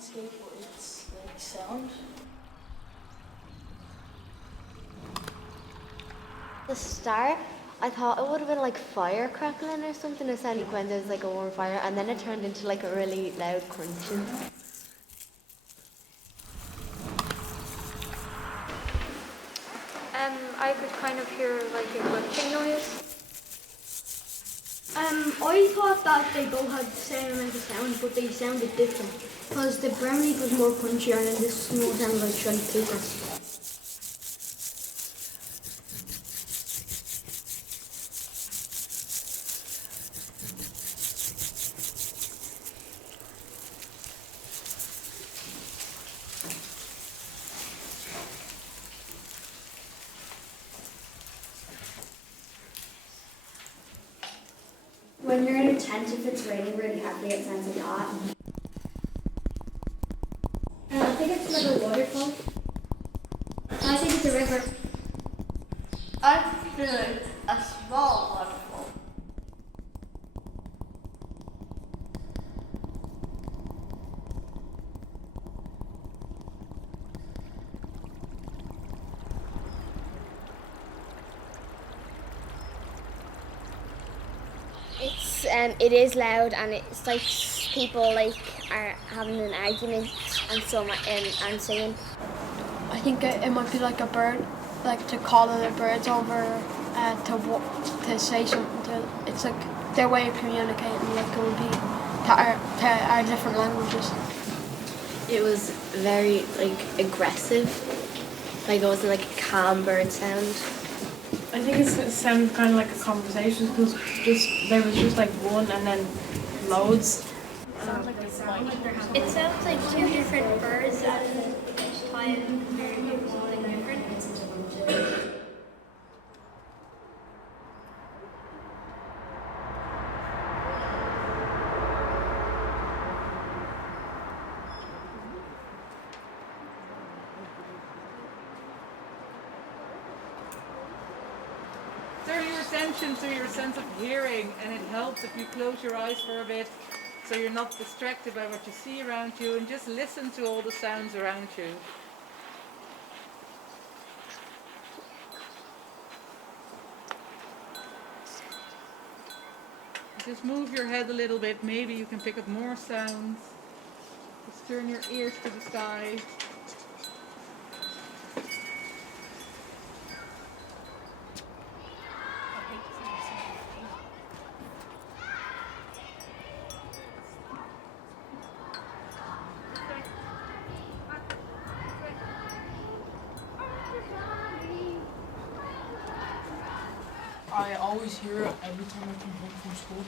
landscape or its like sound. The start, I thought it would have been like fire crackling or something. It sounded when there was like a warm fire, and then it turned into like a really loud crunching. I could kind of hear like a crunching noise. I thought that they both had the same amount of sound, but they sounded different. Because the brown leaf was more crunchier and then this one sounded like shiny paper. When you're in a tent, if it's raining really heavily, it sounds like that. I think it's like a waterfall. I think it's a river. I feel like a small waterfall. It is loud, and it's like people like are having an argument and and singing. I think it might be like a bird, like to call the birds over to say something. It's like their way of communicating, like it would be to our different languages. It was very like aggressive. Like it was like a calm bird sound. I think it sounded kind of like a conversation because there was just like one and then loads. It sounds like two different birds at each time they're doing something different. They're your attention to your sense of hearing, and it helps if you close your eyes for a bit so you're not distracted by what you see around you and just listen to all the sounds around you. Just move your head a little bit, maybe you can pick up more sounds. Just turn your ears to the sky. I always hear it every time I come home from school.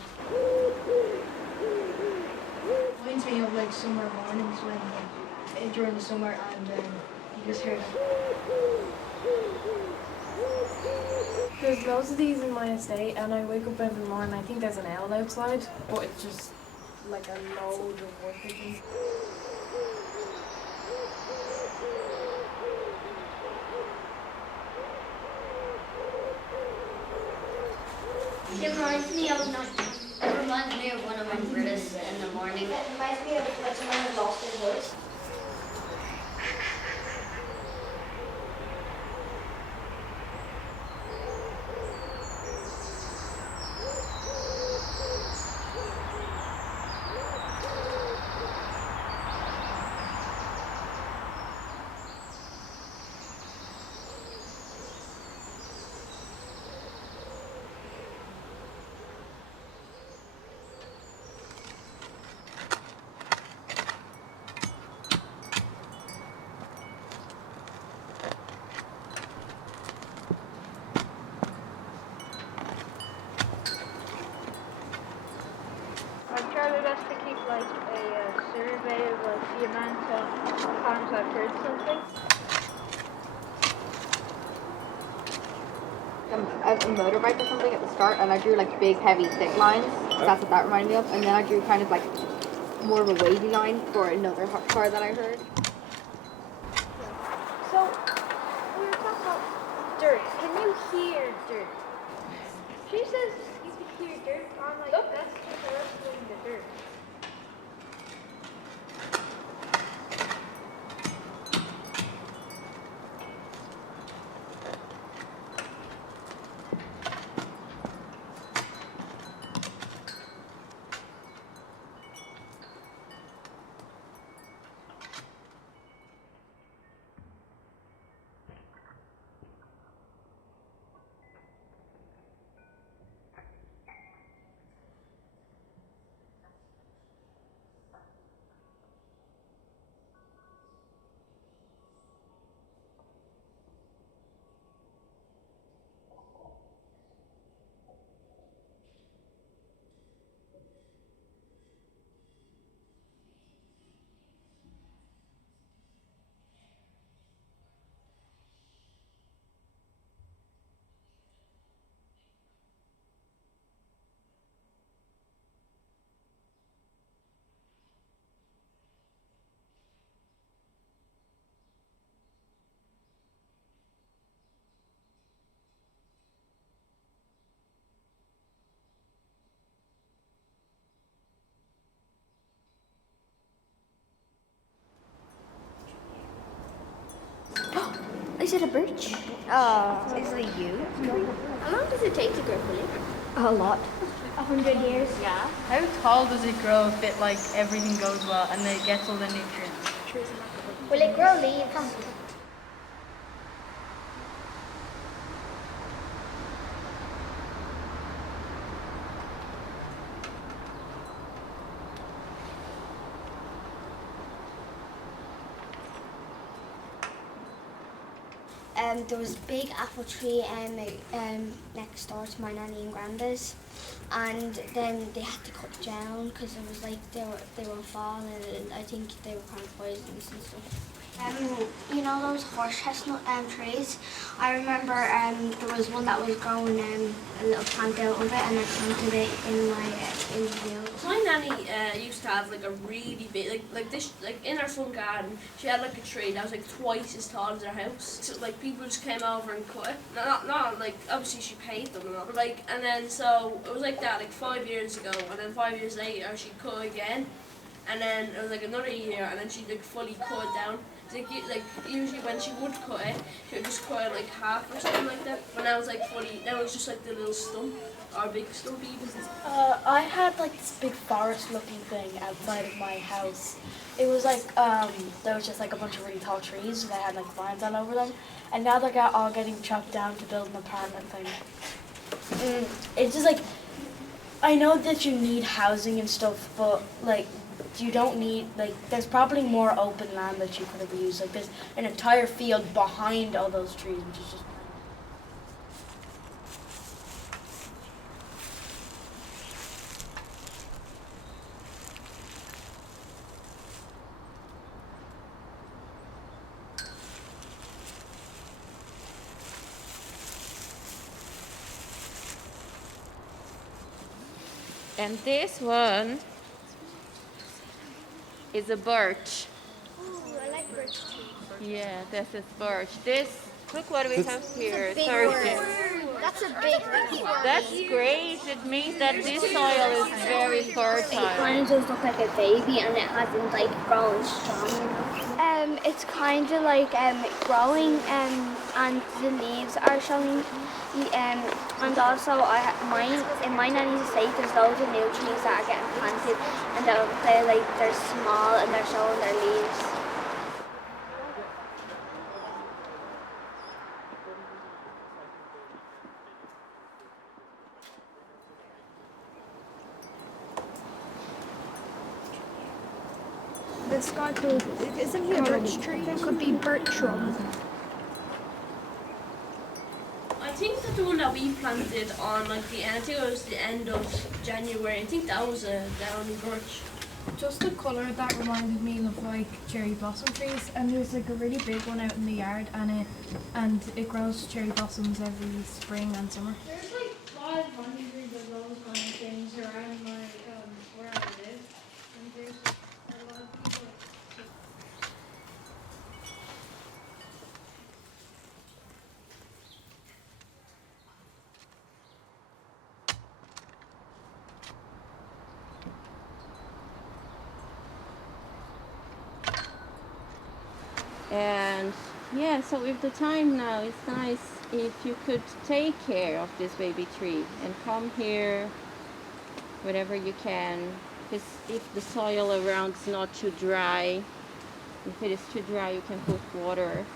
Reminds me of like summer mornings when during the summer and you just hear them. There's loads of these in my estate and I wake up every morning. I think there's an owl outside, but it's just like a load of woodpeckers. It reminds me of it reminds me of when I'm in British in the morning. It reminds me of when someone has lost their voice. I've tried my best to keep like a survey of like the amount of times I've heard something. A motorbike or something at the start, and I drew like big, heavy, thick lines. That's what that reminded me of. And then I drew kind of like more of a wavy line for another car that I heard. So, we were talking about dirt. Can you hear dirt? She says you can hear dirt. I'm like, that's just rustling the dirt. Is it a birch? Is it you? How long does it take to grow fully? A lot. 100 years. Yeah. How tall does it grow if it like everything goes well and it gets all the nutrients? Will it grow leaves? There was a big apple tree next door to my nanny and granddad's, and then they had to cut it down because it was like they were falling, and I think they were kind of poisonous and stuff. You know those horse chestnut trees? I remember there was one that was growing a little plant out of it, and I planted it in the field. My nanny used to have like a really big, like in her front garden, she had like a tree that was like twice as tall as her house. So like people just came over and cut it. Not like, obviously she paid them and all, but like, and then so it was like that like 5 years ago, and then 5 years later she cut again, and then it was like another year, and then she like fully cut it down. Like usually when she would cut it, she would just cut it like half or something like that. But now it's like fully, now it's just like the little stump, or big stump even. I had like this big forest-looking thing outside of my house. It was like there was just like a bunch of really tall trees that had like vines all over them, and now they're all getting chopped down to build an apartment thing. It's just like, I know that you need housing and stuff, but like you don't need, like, there's probably more open land that you could have used. Like there's an entire field behind all those trees, which is just. And this one is a birch. Oh, I like birch trees. Yeah, this is birch. This, look what we have here. Big Thursday. word. That's a big word. That's great. It means that this soil is very fertile. It kind of does look like a baby, and it hasn't like grown strong enough. It's kind of like growing, and the leaves are showing. And also, in my nanny's estate, there's loads of new trees that are getting planted, and they're small and they're showing their leaves. This guy could, isn't he a birch tree? It could be Bertram. I think that the one that we planted on like the end, I think it was the end of January. I think that was a downy birch. Just the colour that reminded me of like cherry blossom trees, and there's like a really big one out in the yard, and it grows cherry blossoms every spring and summer. There's like 500 of those kind of things around where I live, and there's a lot of people. And yeah, so with the time now, it's nice if you could take care of this baby tree and come here whenever you can. Because if the soil around is not too dry, if it is too dry, you can put water.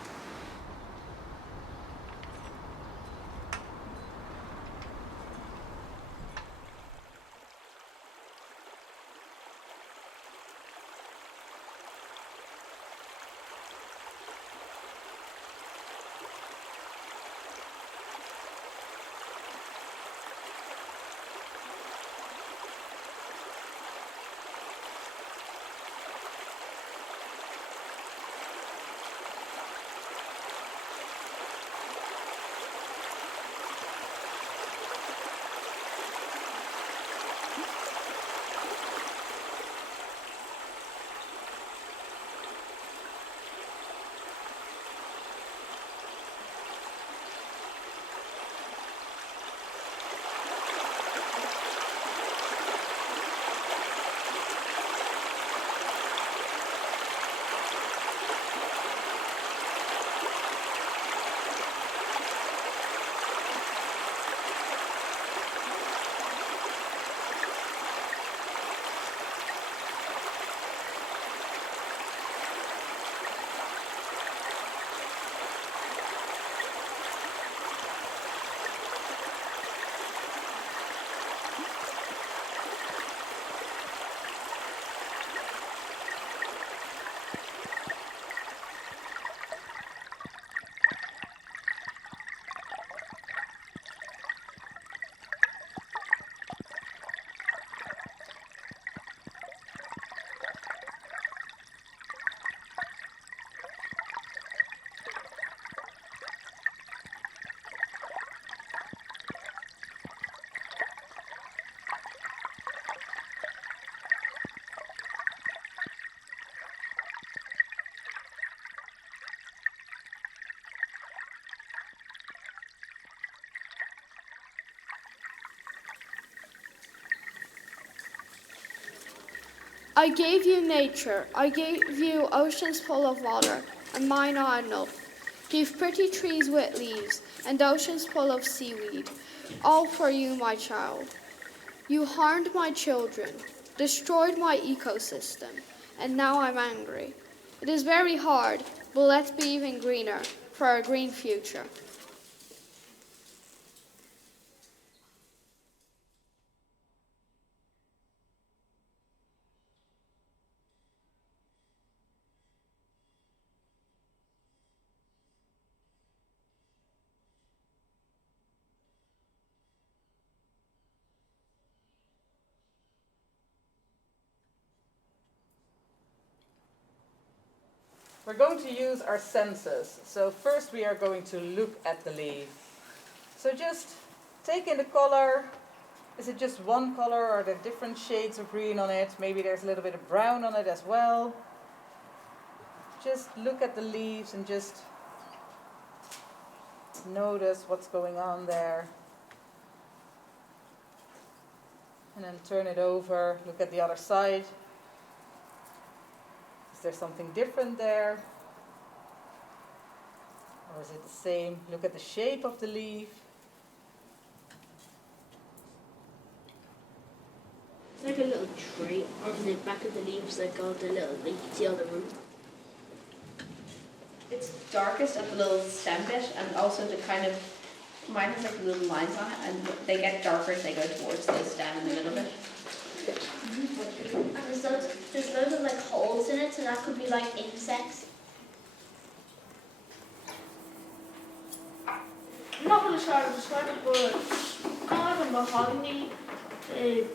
I gave you nature, I gave you oceans full of water, and mine are enough. Give pretty trees with leaves, and oceans full of seaweed, all for you, my child. You harmed my children, destroyed my ecosystem, and now I'm angry. It is very hard, but let's be even greener for a green future. We're going to use our senses. So first we are going to look at the leaf. So just take in the color. Is it just one color, or are there different shades of green on it? Maybe there's a little bit of brown on it as well. Just look at the leaves and just notice what's going on there. And then turn it over, look at the other side. Is there something different there? Or is it the same? Look at the shape of the leaf. It's like a little tree, and the back of the leaves like all the little, like you can see all the roots. It's darkest at the little stem bit, and also the kind of, mine has like little lines on it, and they get darker as they go towards the stem in the middle of it. And there's loads of like holes in it, so that could be like insects. I'm not going to try to describe it, but kind of a mahogany. The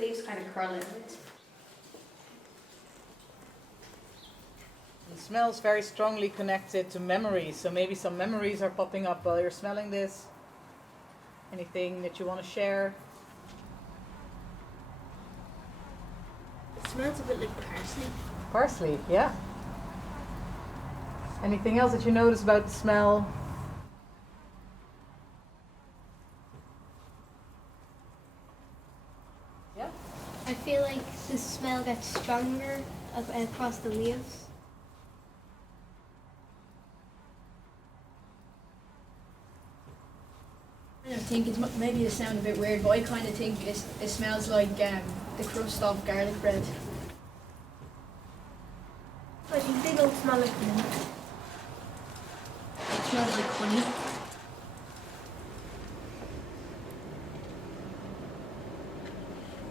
leaves kind of curl inwards. The smell is very strongly connected to memories, so maybe some memories are popping up while you're smelling this. Anything that you want to share? It smells a bit like parsley. Parsley, yeah. Anything else that you notice about the smell? Yeah? I feel like the smell gets stronger across the leaves. I don't think it's maybe it sounds a bit weird, but I kind of think it smells like the crust of garlic bread. I think they don't smell like mint. It smells like honey.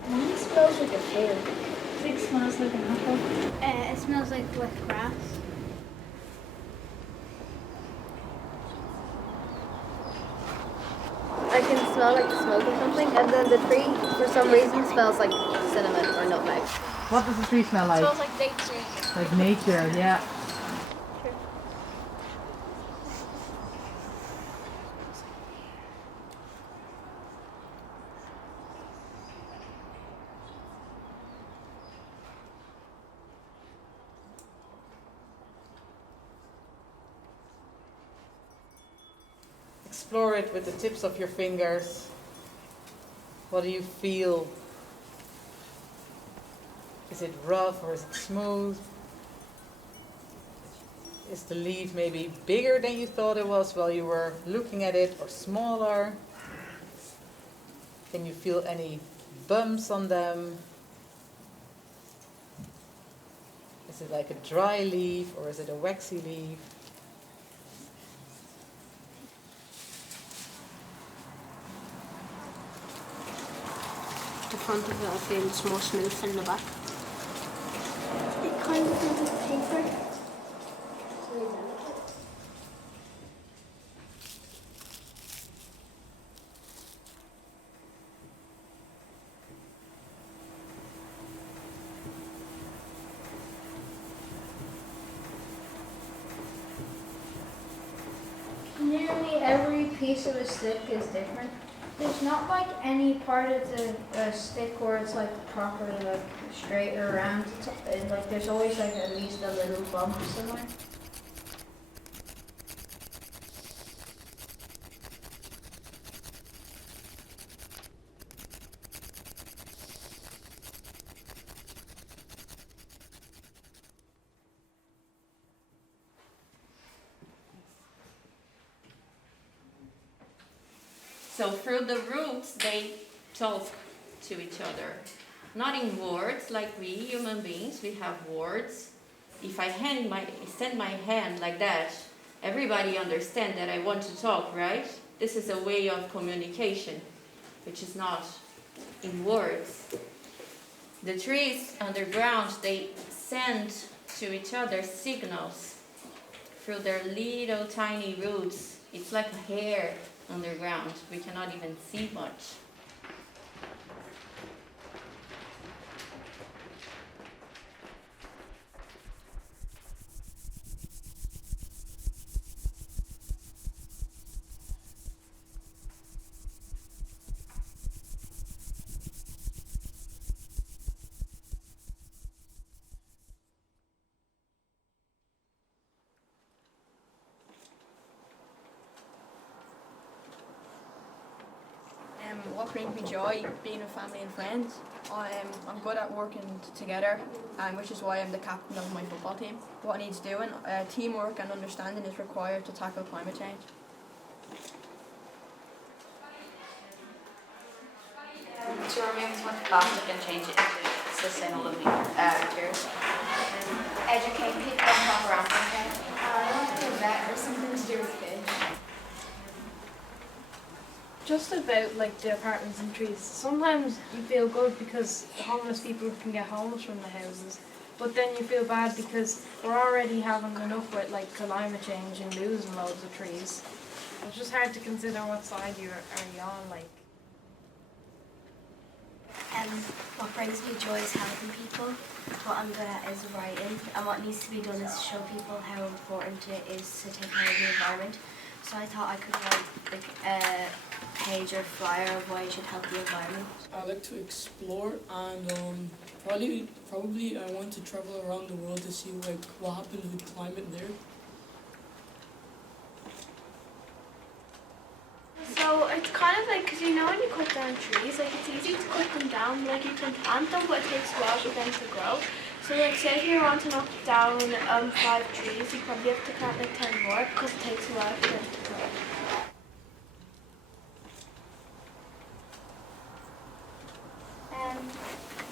Mine smells like a pear. I think it smells like an apple. It smells like wet grass. I can smell like the smoke or something, and then the tree, for some reason, smells like cinnamon or nutmeg. What does the tree smell like? It smells like nature. Like nature, yeah. Explore it with the tips of your fingers. What do you feel? Is it rough or is it smooth? Is the leaf maybe bigger than you thought it was while you were looking at it, or smaller? Can you feel any bumps on them? Is it like a dry leaf or is it a waxy leaf? The front of it I feel it's more smooth than the back. It kind of feels like paper. Nearly every piece of a stick is different. There's not like any part of the stick where it's like properly like straight or round. Like there's always like at least a little bump somewhere. So through the roots, they talk to each other. Not in words, like we human beings, we have words. If I extend my hand like that, everybody understands that I want to talk, right? This is a way of communication, which is not in words. The trees underground, they send to each other signals through their little tiny roots. It's like a hair underground. We cannot even see much. What brings me joy? Being with family and friends. I'm good at working together, which is why I'm the captain of my football team. What needs doing? Teamwork and understanding is required to tackle climate change. To remove as much plastic and change it into sustainable materials. Educate people on proper answers. I want to be a vet or something to do with fish. Just about like the apartments and trees. Sometimes you feel good because the homeless people can get homes from the houses, but then you feel bad because we're already having enough with like climate change and losing loads of trees. It's just hard to consider what side you are on. Like. What brings me joy is helping people. What I'm good at is writing, and what needs to be done is to show people how important it is to take care of the environment. So I thought I could write like a page or flyer of why you should help the environment. I like to explore, and probably I want to travel around the world to see like what happens with climate there. So it's kind of like, because you know when you cut down trees, like it's easy to cut them down, like you can plant them, but it takes a while for them to grow. So like say if you want to knock down 5 trees, you probably have to plant like 10 more, because it takes a while for them to grow.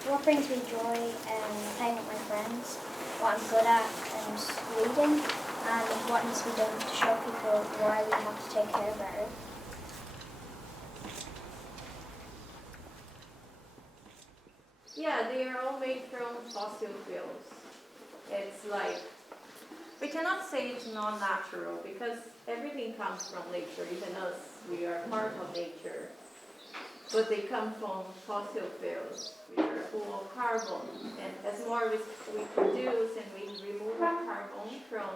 What brings me joy? Playing with my friends. What I'm good at is reading, and what needs to be done to show people why we have to take care of our earth. Yeah, they are all made from fossil fuels. It's like, we cannot say it's non-natural because everything comes from nature, even us, we are part of nature. But they come from fossil fuels, which are full of carbon. And as more we produce and we remove carbon from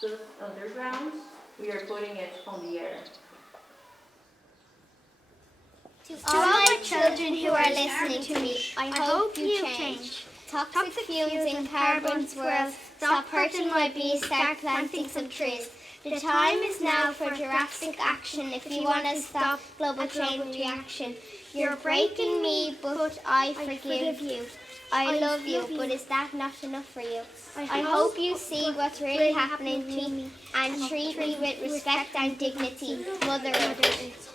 the underground, we are putting it on the air. To all my children who are listening to me, I hope you change. Toxic fumes and carbon swirls, stop hurting my bees, start planting some trees. The time is now for drastic action if you want to stop global change reaction. You're breaking me, but I forgive you. I love you, but is that not enough for you? I hope you see what's really happening to me and treat me with respect and dignity, Mother Earth.